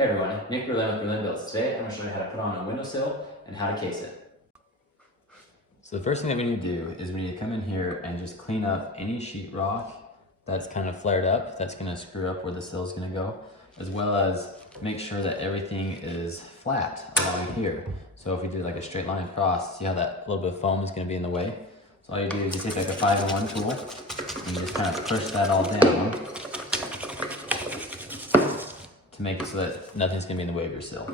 Hey everyone, Nick Berlin with Berlin Builds. Today I'm going to show you how to put on a windowsill and how to case it. So the first thing that we need to do is we need to come in here and just clean up any sheetrock that's kind of flared up, that's going to screw up where the sill is going to go, as well as make sure that everything is flat along here. So if we do like a straight line across, see how that little bit of foam is going to be in the way? So all you do is you take like a 5-in-1 tool and you just kind of push that all down to make it so that nothing's gonna be in the way of your sill.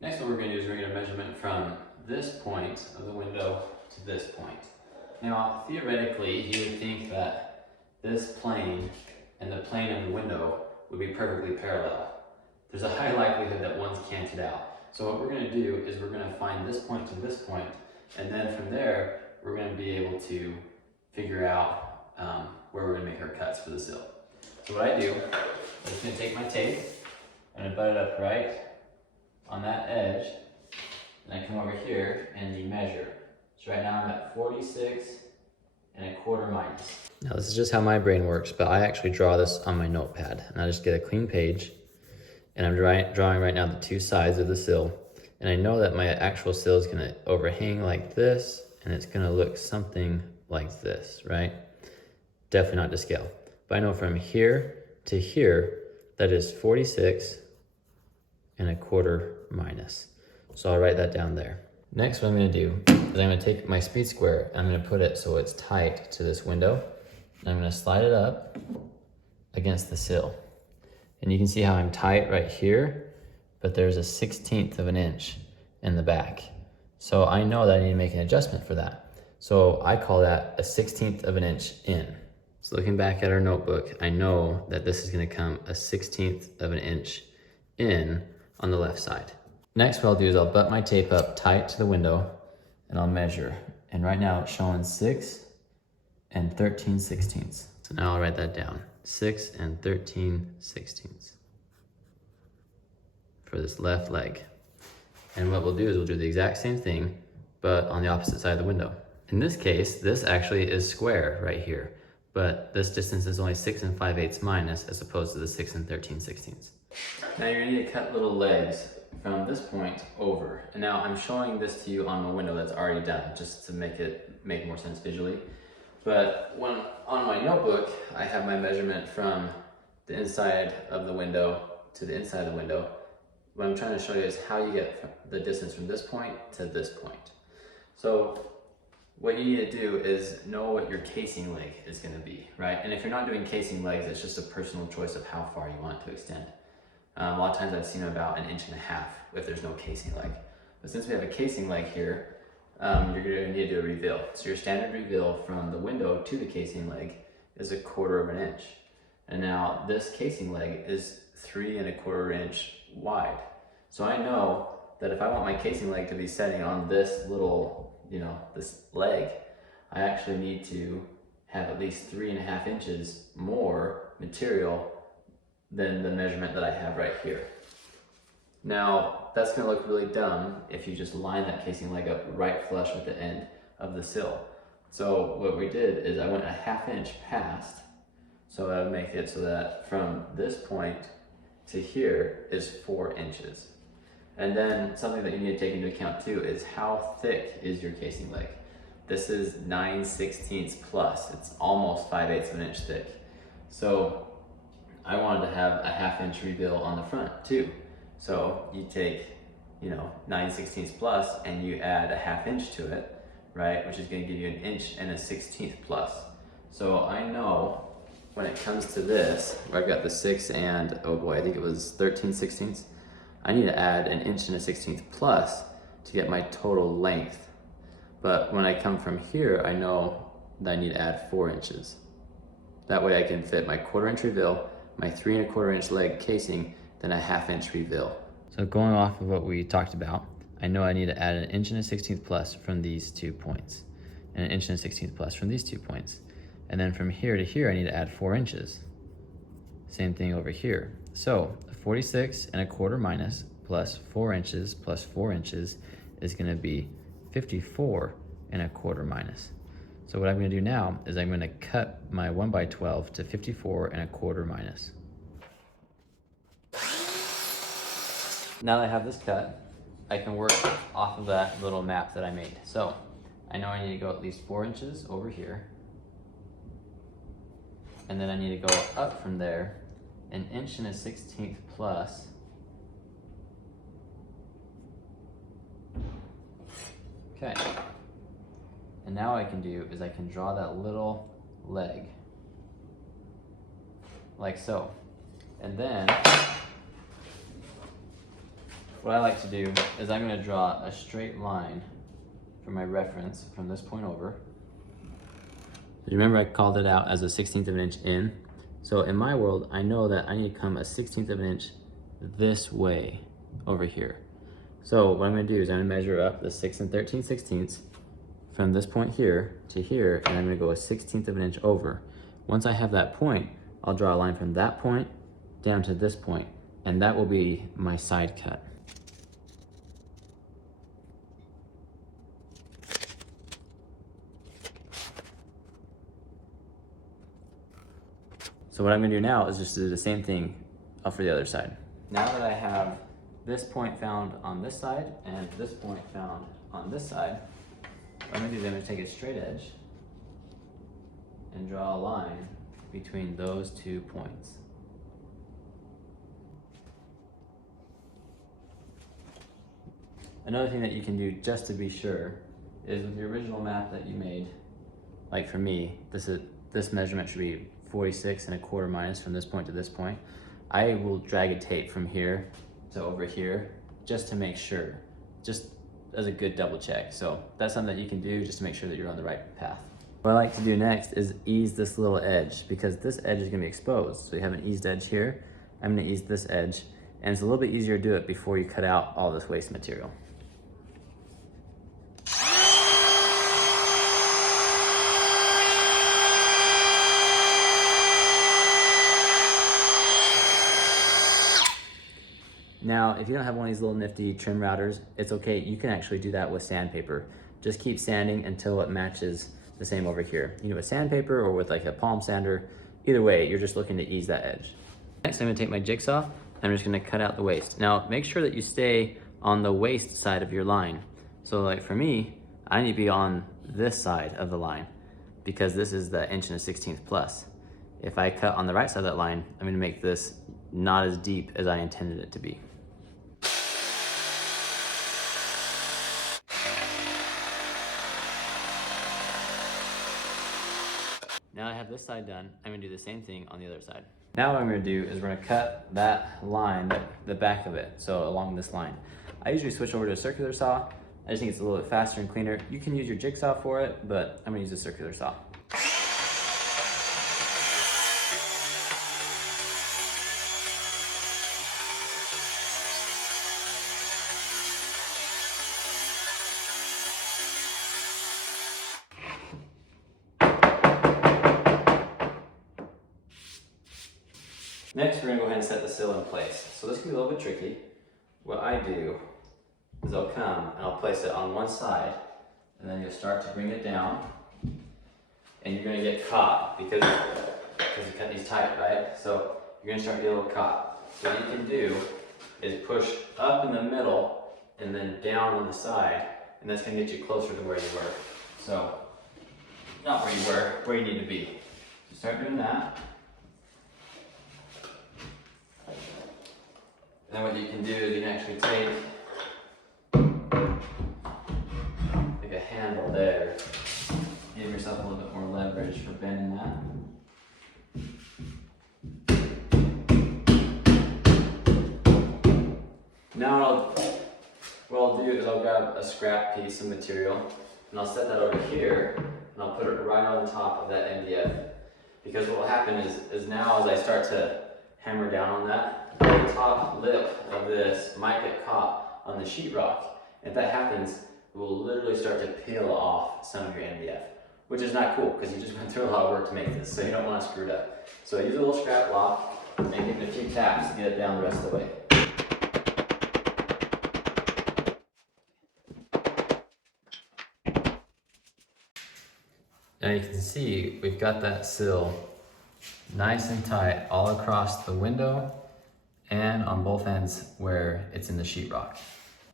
Next, what we're gonna do is we're gonna measurement from this point of the window to this point. Now, theoretically, you would think that this plane and the plane of the window would be perfectly parallel. There's a high likelihood that one's canted out. So what we're gonna do is we're gonna find this point to this point, and then from there, we're gonna be able to figure out where we're gonna make our cuts for the sill. So what I do, I'm just gonna take my tape, I'm gonna butt it up right on that edge, and I come over here and you measure. So right now I'm at 46.25 minus. Now this is just how my brain works, but I actually draw this on my notepad, and I just get a clean page, and I'm drawing right now the two sides of the sill, and I know that my actual sill is gonna overhang like this, and it's gonna look something like this, right? Definitely not to scale. But I know from here to here, that is 46.25 minus. So I'll write that down there. Next, what I'm gonna do is I'm gonna take my speed square, I'm gonna put it so it's tight to this window, and I'm gonna slide it up against the sill. And you can see how I'm tight right here, but there's a 1/16 of an inch in the back. So I know that I need to make an adjustment for that. So I call that a 1/16 of an inch in. So looking back at our notebook, I know that this is gonna come a 1/16 of an inch in on the left side. Next, what I'll do is I'll butt my tape up tight to the window and I'll measure. And right now it's showing 6 13/16. So now I'll write that down, 6 13/16 for this left leg. And what we'll do is we'll do the exact same thing, but on the opposite side of the window. In this case, this actually is square right here, but this distance is only 6 5/8 minus as opposed to the 6 13/16. Now you're gonna need to cut little legs from this point over. And now I'm showing this to you on the window that's already done, just to make it make more sense visually. But when on my notebook, I have my measurement from the inside of the window to the inside of the window. What I'm trying to show you is how you get the distance from this point to this point. So what you need to do is know what your casing leg is going to be, right? And if you're not doing casing legs, it's just a personal choice of how far you want it to extend. A lot of times I've seen about 1.5 inches if there's no casing leg. But since we have a casing leg here, you're going to need to do a reveal. So your standard reveal from the window to the casing leg is 1/4 inch. And now this casing leg is 3 1/4 inch wide. So I know that if I want my casing leg to be setting on this little, this leg, I actually need to have at least 3.5 inches more material than the measurement that I have right here. Now, that's gonna look really dumb if you just line that casing leg up right flush with the end of the sill. So what we did is I went 1/2 inch past, so I would make it so that from this point to here is 4 inches. And then something that you need to take into account too is how thick is your casing leg. This is 9/16 plus, it's almost 5/8 of an inch thick. So I wanted to have a 1/2 inch reveal on the front too. So you take, 9/16 plus and you add a 1/2 inch to it, right? Which is gonna give you 1 1/16 plus. So I know when it comes to this, where I've got the 6 and, oh boy, I think it was 13/16. I need to add 1 1/16 plus to get my total length. But when I come from here, I know that I need to add 4 inches. That way I can fit my 1/4 inch reveal, my 3 1/4 inch leg casing, then a 1/2 inch reveal. So going off of what we talked about, I know I need to add 1 1/16 plus from these 2 points, and 1 1/16 plus from these 2 points. And then from here to here, I need to add 4 inches. Same thing over here. So 46.25 minus plus 4 inches plus 4 inches is gonna be 54.25 minus. So what I'm gonna do now is I'm gonna cut my 1x12 to 54¼ minus. Now that I have this cut, I can work off of that little map that I made. So I know I need to go at least 4 inches over here. And then I need to go up from there 1 1/16 inches plus. Okay. And now what I can do is I can draw that little leg, like so. And then, what I like to do is I'm gonna draw a straight line for my reference from this point over. You remember I called it out as a 1/16 of an inch in? So in my world, I know that I need to come a 1/16 of an inch this way over here. So what I'm gonna do is I'm gonna measure up the 6 13/16 from this point here to here, and I'm gonna go a 1/16 of an inch over. Once I have that point, I'll draw a line from that point down to this point, and that will be my side cut. So what I'm gonna do now is just do the same thing up for the other side. Now that I have this point found on this side and this point found on this side, what I'm gonna do is I'm gonna take a straight edge and draw a line between those 2 points. Another thing that you can do just to be sure is with the original map that you made, like for me, this measurement should be 46¼ minus from this point to this point. I will drag a tape from here to over here just to make sure, just as a good double check. So that's something that you can do just to make sure that you're on the right path. What I like to do next is ease this little edge, because this edge is gonna be exposed. So you have an eased edge here. I'm gonna ease this edge, and it's a little bit easier to do it before you cut out all this waste material. Now, if you don't have one of these little nifty trim routers, it's okay. You can actually do that with sandpaper. Just keep sanding until it matches the same over here. You know, with sandpaper or with like a palm sander, either way, you're just looking to ease that edge. Next, I'm gonna take my jigsaw, and I'm just gonna cut out the waste. Now, make sure that you stay on the waste side of your line. So like for me, I need to be on this side of the line because this is the 1 1/16 plus. If I cut on the right side of that line, I'm gonna make this not as deep as I intended it to be. Now I have this side done, I'm gonna do the same thing on the other side. Now what I'm gonna do is we're gonna cut that line, the back of it, so along this line. I usually switch over to a circular saw. I just think it's a little bit faster and cleaner. You can use your jigsaw for it, but I'm gonna use a circular saw. Next, we're gonna go ahead and set the sill in place. So this can be a little bit tricky. What I do is I'll come and I'll place it on one side, and then you'll start to bring it down, and you're gonna get caught because you cut these tight, right? So you're gonna start to get a little caught. So what you can do is push up in the middle and then down on the side, and that's gonna get you closer to where you were. So, not where you were, where you need to be. So start doing that. And then what you can do is you can actually take like a handle there, give yourself a little bit more leverage for bending that. Now what I'll do is I'll grab a scrap piece of material and I'll set that over here and I'll put it right on top of that MDF. Because what will happen is now as I start to hammer down on that, the top lip of this might get caught on the sheetrock. If that happens, it will literally start to peel off some of your MDF, which is not cool because you just went through a lot of work to make this, so you don't want to screw it up. So I use a little scrap block and give it a few taps to get it down the rest of the way. Now you can see we've got that sill nice and tight all across the window and on both ends where it's in the sheetrock.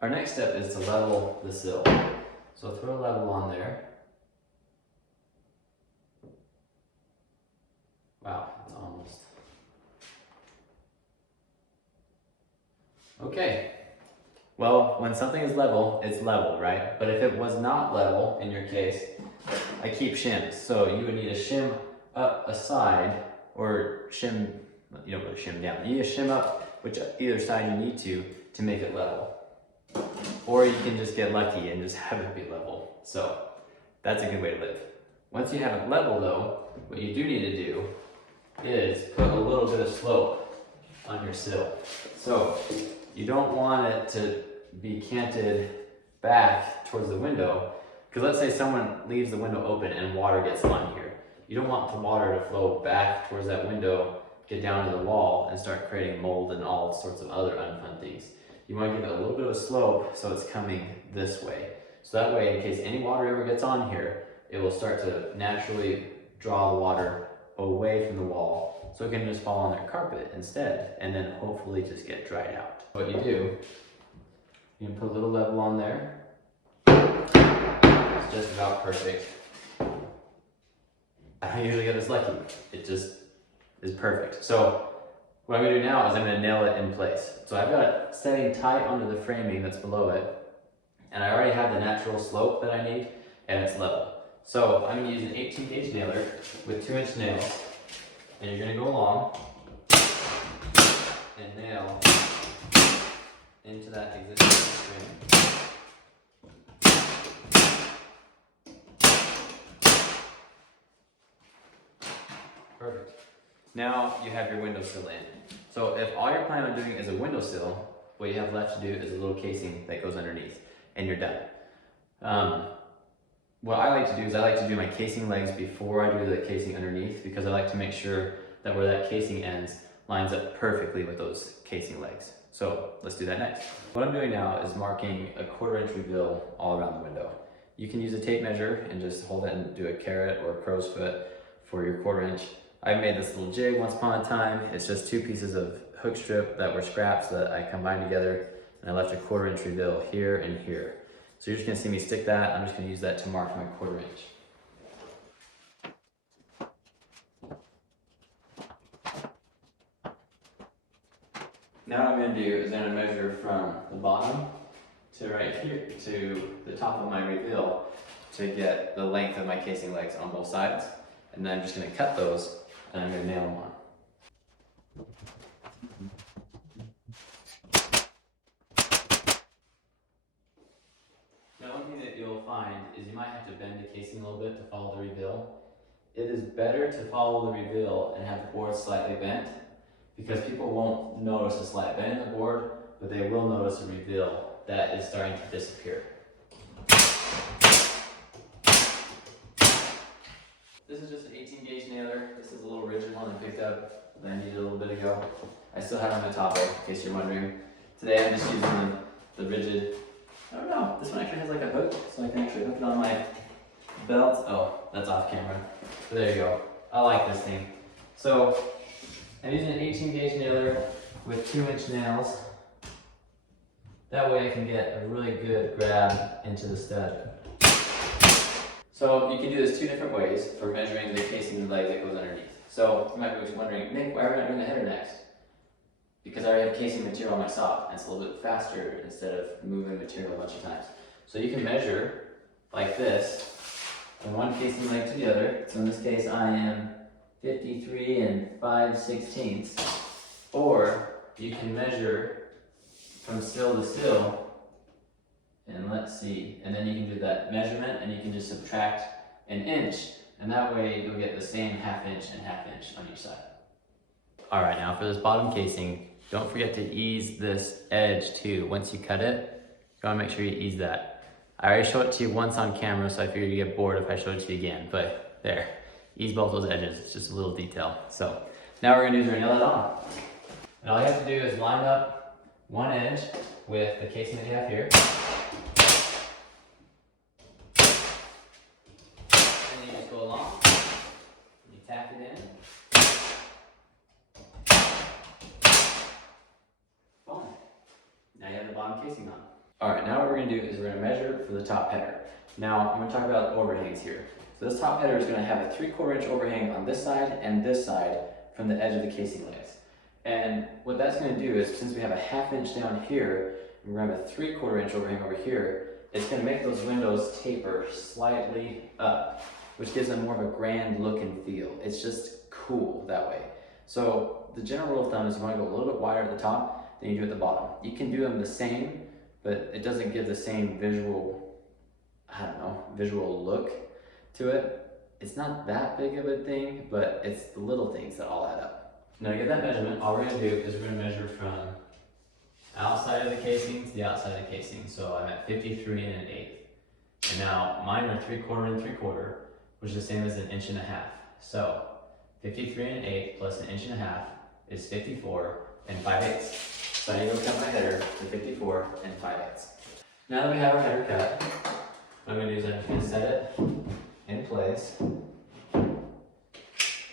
Our next step is to level the sill. So throw a level on there. Wow, it's almost. Okay. Well, when something is level, it's level, right? But if it was not level, in your case, I keep shims. So you would need a shim up a side, or shim, you don't really shim down. You need a shim up which either side you need to make it level. Or you can just get lucky and just have it be level. So that's a good way to live. Once you have it level though, what you do need to do is put a little bit of slope on your sill. So you don't want it to be canted back towards the window, because let's say someone leaves the window open and water gets on here. You don't want the water to flow back towards that window, get down to the wall, and start creating mold and all sorts of other unfun things. You want to give it a little bit of a slope so it's coming this way. So that way, in case any water ever gets on here, it will start to naturally draw the water away from the wall, so it can just fall on their carpet instead, and then hopefully just get dried out. What you do, you can put a little level on there. It's just about perfect. I don't usually get this lucky. It just is perfect. So what I'm gonna do now is I'm gonna nail it in place. So I've got it setting tight onto the framing that's below it, and I already have the natural slope that I need, and it's level. So I'm gonna use an 18 gauge nailer with 2-inch nails, and you're gonna go along and nail into that existing framing. Perfect. Now you have your windowsill in. So if all you're planning on doing is a windowsill, what you have left to do is a little casing that goes underneath, and you're done. What I like to do is I like to do my casing legs before I do the casing underneath, because I like to make sure that where that casing ends lines up perfectly with those casing legs. So let's do that next. What I'm doing now is marking a 1/4-inch reveal all around the window. You can use a tape measure and just hold it and do a carrot or a crow's foot for your 1/4-inch. I made this little jig once upon a time. It's just 2 pieces of hook strip that were scraps that I combined together, and I left a 1/4-inch reveal here and here. So you're just gonna see me stick that. I'm just gonna use that to mark my 1/4-inch. Now what I'm gonna do is I'm gonna measure from the bottom to right here to the top of my reveal to get the length of my casing legs on both sides. And then I'm just gonna cut those and I'm gonna nail them on. Now one thing that you'll find is you might have to bend the casing a little bit to follow the reveal. It is better to follow the reveal and have the board slightly bent, because people won't notice a slight bend in the board, but they will notice a reveal that is starting to disappear. This is just an 18 gauge nailer. This is a little rigid one I picked up that I needed a little bit ago. I still have it on the top, in case you're wondering. Today I'm just using the rigid, I don't know, this one actually has like a hook, so I can actually hook it on my belt. Oh, that's off camera. But there you go. I like this thing. So I'm using an 18 gauge nailer with 2-inch nails. That way I can get a really good grab into the stud. So you can do this 2 different ways for measuring the casing leg that goes underneath. So you might be wondering, Nick, why are we not doing the header next? Because I already have casing material on my sock, and it's a little bit faster instead of moving material a bunch of times. So you can measure like this from one casing leg to the other. So in this case I am 53 5/16. Or you can measure from sill to sill, and let's see, and then you can do that measurement and you can just subtract 1 inch, and that way you'll get the same 1/2 inch and 1/2 inch on each side. All right, now for this bottom casing, don't forget to ease this edge too. Once you cut it, you wanna make sure you ease that. I already showed it to you once on camera, so I figured you'd get bored if I showed it to you again, but there. Ease both those edges, it's just a little detail. So now what we're gonna do is nail it on. And all you have to do is line up one edge with the casing that you have here. And then you just go along. All right, now what we're gonna do is we're gonna measure for the top header. Now, I'm gonna talk about overhangs here. So this top header is gonna have a 3/4 inch overhang on this side and this side from the edge of the casing legs. And what that's gonna do is, since we have a 1/2 inch down here, and we're gonna have a 3/4 inch overhang over here, it's gonna make those windows taper slightly up, which gives them more of a grand look and feel. It's just cool that way. So the general rule of thumb is you wanna go a little bit wider at the top than you do at the bottom. You can do them the same, but it doesn't give the same visual, I don't know, visual look to it. It's not that big of a thing, but it's the little things that all add up. Now to get that measurement, all we're gonna do is we're gonna measure from outside of the casing to the outside of the casing. So I'm at 53 1/8. And now mine are 3/4 and 3/4, which is the same as 1.5 inches. So 53 1/8 plus 1.5 inches is 54 5/8. So I need to cut my header to 54 5/8. Now that we have our header cut, what I'm going to do is I'm going to set it in place. I'm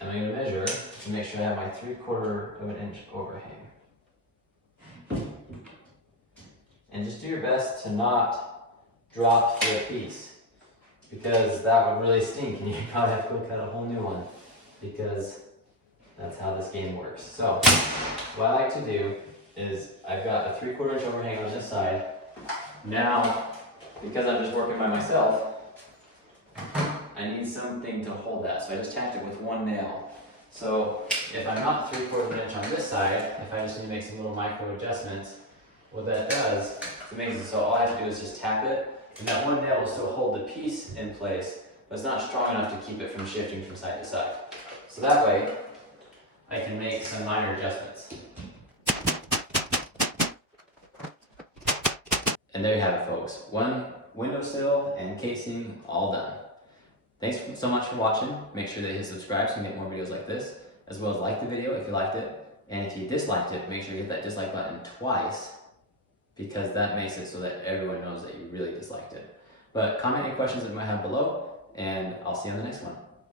going to measure to make sure I have my 3/4 inch overhang. And just do your best to not drop the piece, because that would really stink and you'd probably have to go cut a whole new one, because that's how this game works. So what I like to do is I've got a 3/4 inch overhang on this side. Now, because I'm just working by myself, I need something to hold that. So I just tacked it with one nail. So if I'm not 3/4 inch on this side, if I just need to make some little micro adjustments, what that does, it's amazing. So all I have to do is just tap it, and that one nail will still hold the piece in place, but it's not strong enough to keep it from shifting from side to side. So that way, I can make some minor adjustments. And there you have it, folks. One windowsill and casing all done. Thanks so much for watching. Make sure that you hit subscribe so you can get more videos like this, as well as like the video if you liked it. And if you disliked it, make sure you hit that dislike button twice, because that makes it so that everyone knows that you really disliked it. But comment any questions that you might have below, and I'll see you on the next one.